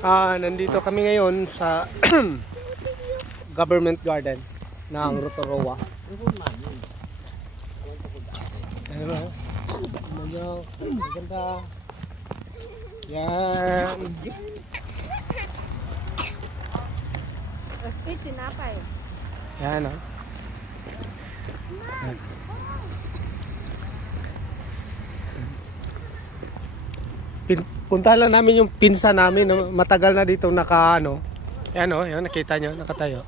Nandito kami ngayon sa government garden ng Rotorua. Ayan, medyo maganda. Yan. Tinapay. Yan, oh. Yan. Punta lang namin yung pinsa namin, no? Matagal na dito naka ano. Yan, oh, yan, nakita nyo, nakatayo.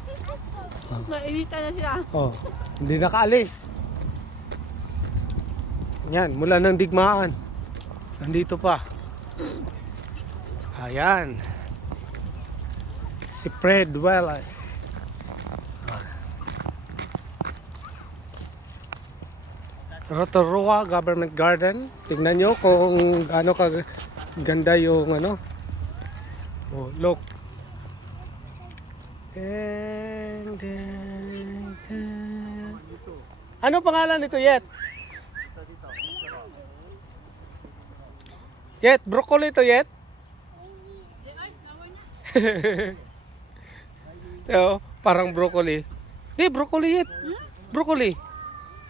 Oh. Nainita na siya. Oh, hindi nakaalis. Yan, mula ng digmaan. Nandito pa. Ayan. Si Fred Well. Rotorua Government Garden. Tingnan nyo kung gaano kaganda yung ano. Oh, look. Ding, ding, ding. Ano pangalan nito, Yet? Yet, broccoli to, Yet? So, parang broccoli. Broccoli, Yet. Broccoli.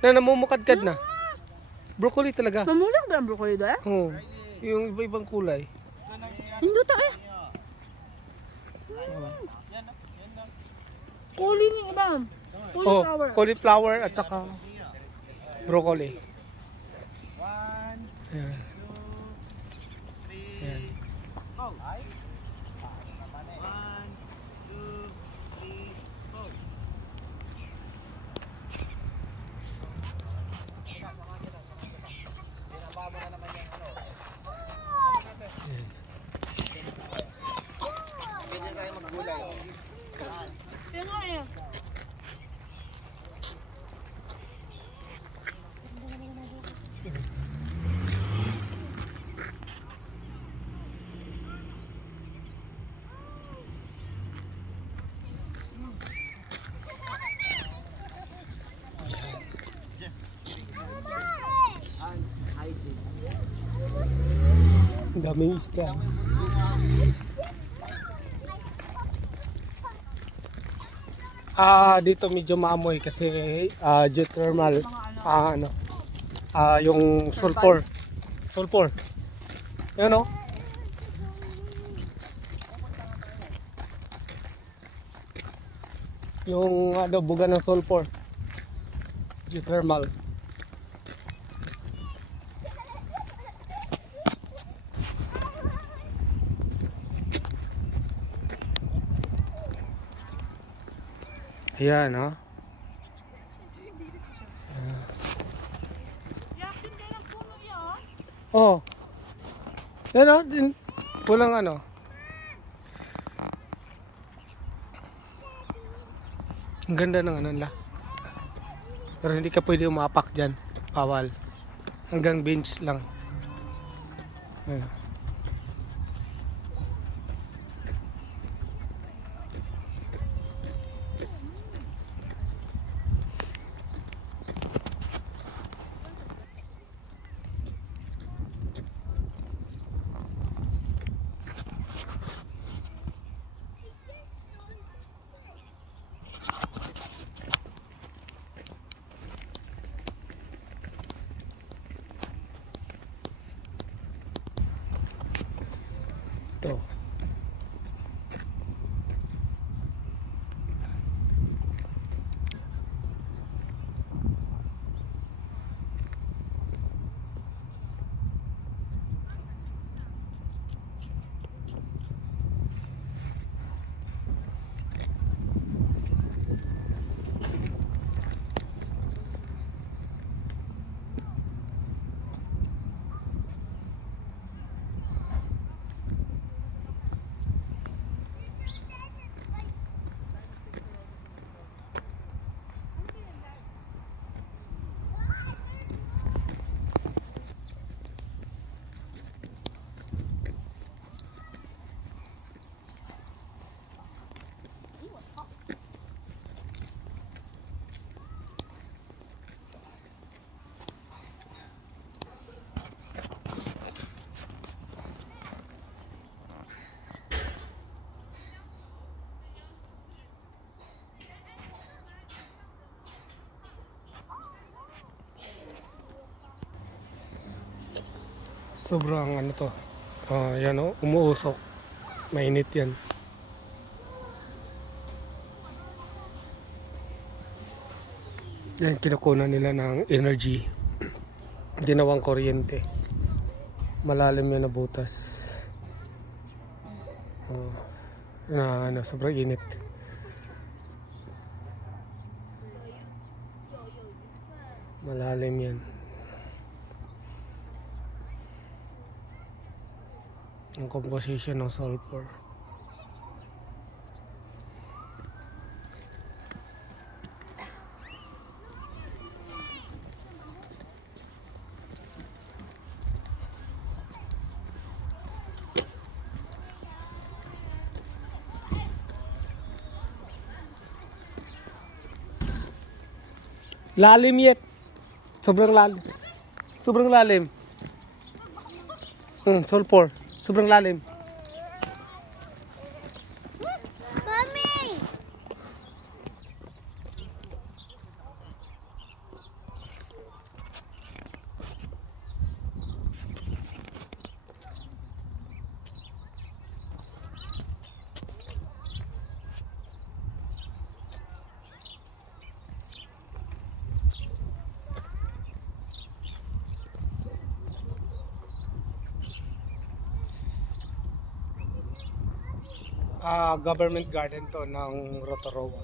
Na namumukadkad na. Broccoli talaga. Mamulang ba ang broccoli doon? Oo. Yung iba-ibang kulay. Hindi to eh. Kuli ni iba. Cauliflower. Cauliflower at saka broccoli. Ayan. Ayan. Daming isda. Dito medyo maamoy kasi geothermal yung sulfur. Yan, oh. Yung buga ng sulfur. Geothermal. Ayan, ha? Oh. Yan, oh. Pulang ano. Ang ganda ng ano nila. Pero hindi ka pwede umapak dyan. Bawal. Hanggang bench lang. Ayan. Ito. Sobrang ano to. Yan o, umuusok. Mainit yan. Yan, kinukunan nila ng energy. Ginawang kuryente. Malalim yan na butas. Na ano, sobrang init. Malalim yan. Ang composition ng sulfur. Lalim yet. Sobrang lalim. Sobrang lalim. Sulfur. Sobrang lalim. Mami! Government garden to ng Rotorua.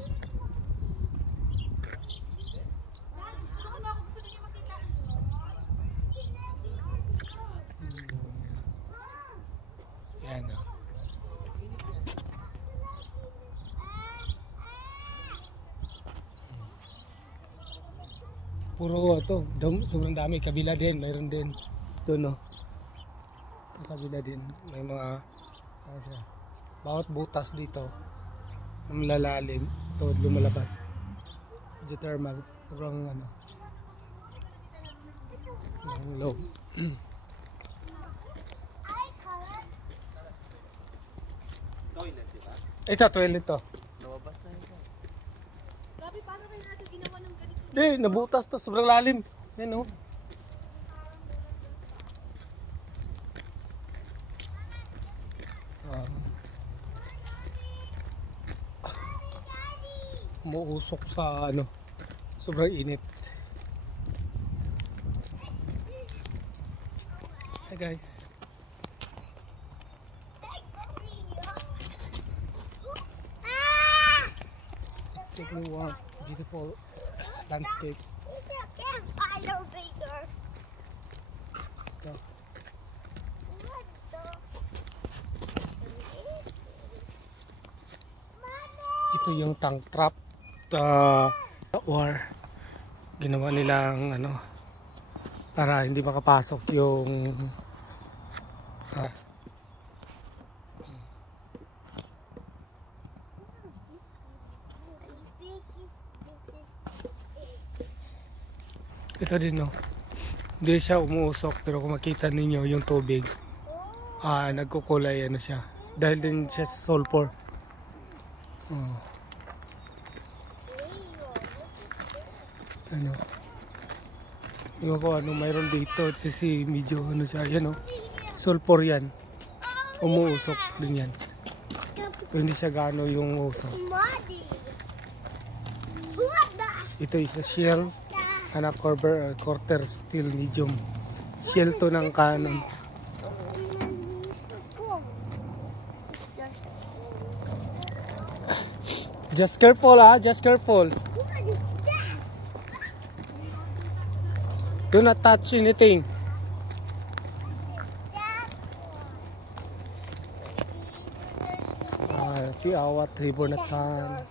Yan o. Puro to, sobrang dami. Kabila din, mayroon din. Ito no. Sa kabila din, may mga ano siya. Bawat butas dito ang lalalim, ito lumalabas. Geothermal, sobrang ano, ang low. Toilet, diba? Ito, toilet to. Lumabas na ito. Gabi, paano kayo natin ginawa ng ganito? Hindi, nabutas to, sobrang lalim. Yan o. Umuusok sa ano, sobrang init. Hi guys. Take me one beautiful landscape. Ito. Ito yung tank trap. Or ginawa nilang ano para hindi makapasok yung ito din no, hindi siya umuusok pero kung makita ninyo yung tubig nagkukulay ano siya dahil din siya sa sulfur. Ano, yung ko ano mayroon dito kasi medyo ano siya, yan o, sulfur yan, umuusok din yan pero hindi siya gaano yung usok. Ito isa shell anak quarter steel medium shell to ng kanon. Just careful just careful. Do not touch anything. Tiawat ribbon at tan.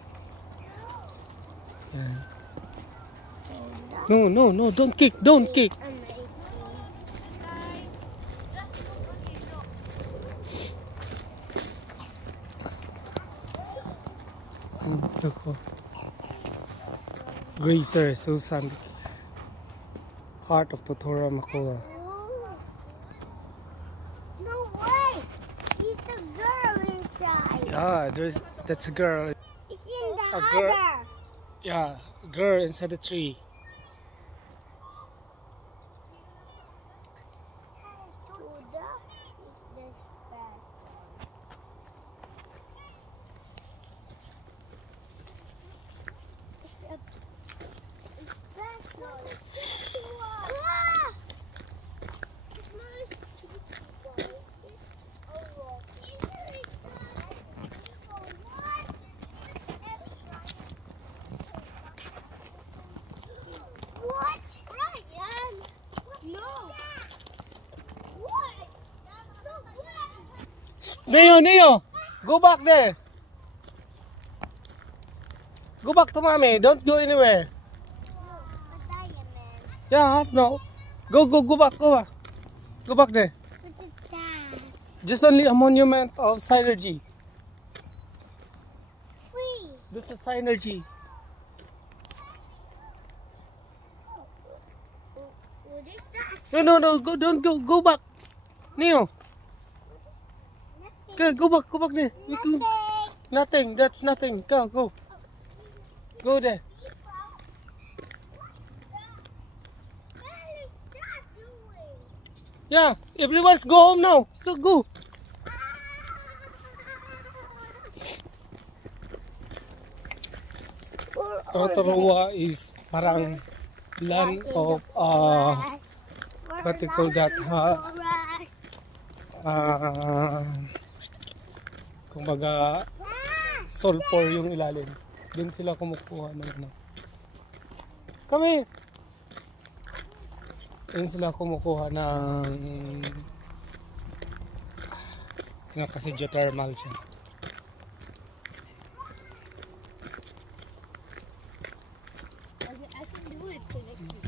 No, don't kick, don't kick. Grazer, Susan. Heart of Totora Makua. No way! It's a girl inside. Yeah, that's a girl. It's in the A girl. other. Yeah, a girl inside the tree. To Neo, go back there. Go back to mommy. Don't go anywhere. A diamond. Yeah, no. Go back. Go back there. What is that? Just only a monument of synergy. Free. That's a synergy. What is that? No. Don't go. Go back. Neo. Nothing. Go back there. Nothing. Nothing. That's nothing. Go. Go there. What is that doing? Yeah. Everyone's go home now. Go. Rotorua is parang land of what you call that, kumbaga sulfur yung ilalim. Doon sila kumukuha ng ano. Kami. Doon sila kumukuha ng kasi geothermal siya. I can do it to next week.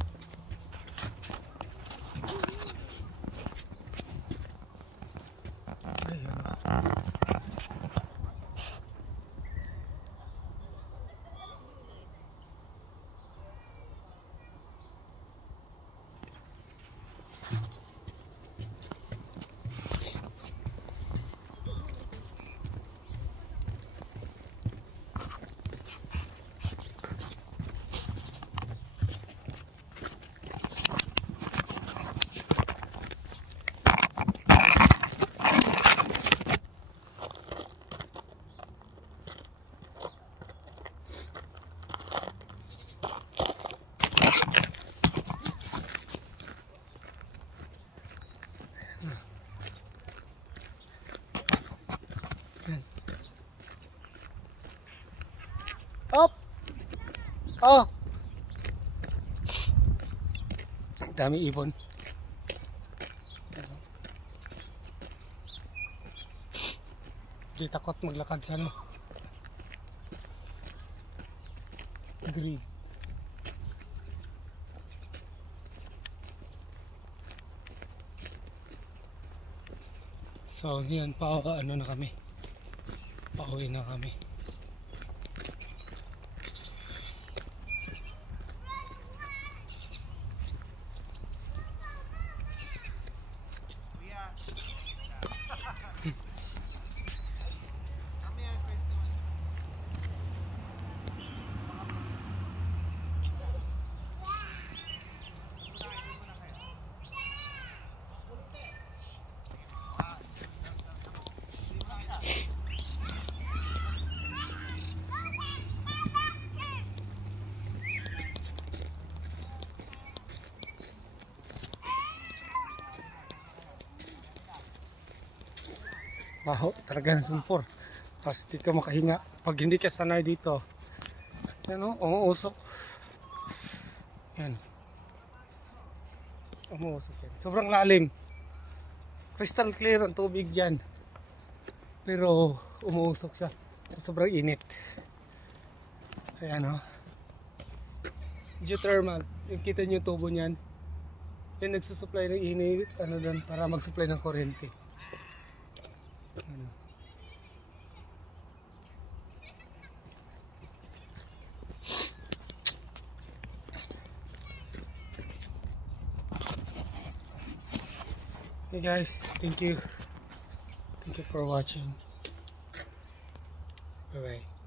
Up! Oh! Ang dami ibon. Di takot maglakad sa ano. Green. So, yan, ano na kami. Pauwi na kami. Baho talaga ng sumpor. Tapos di ka makahinga pag hindi ka sanay dito. Yan o, umuusok. Yan. Umuusok yan. Sobrang lalim. Crystal clear ang tubig yan. Pero umuusok siya. Sobrang init. Ayan o. Geothermal. Yung kita nyo yung tubo niyan. Yan nagsusupply ng init. Ano doon para mag-supply ng kuryente. Hey guys, thank you for watching. Bye bye.